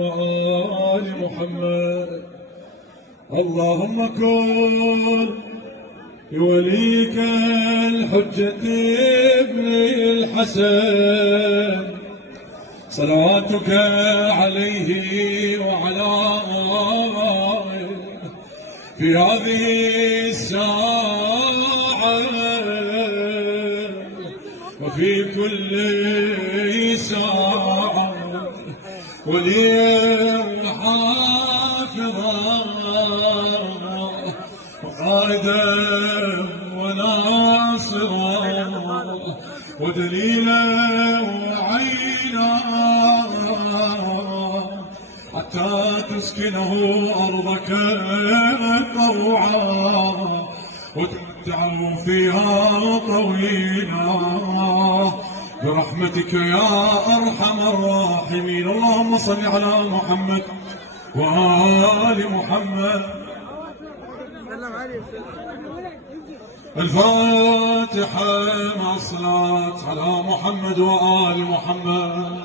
وآل محمد. اللهم كن لوليك الحجة ابن الحسن صلواتك عليه وعلى آله في هذه الساعة وفي كل ساعة وليا حافظا وقائدا وناصرا ودليلا وعينا حتى تسكنه أرضك طوعا وتمتعه فيها طويلا برحمتك يا أرحم الراحمين. اللهم صل على محمد وآل محمد. الفاتحة مع الصلاة على محمد وآل محمد.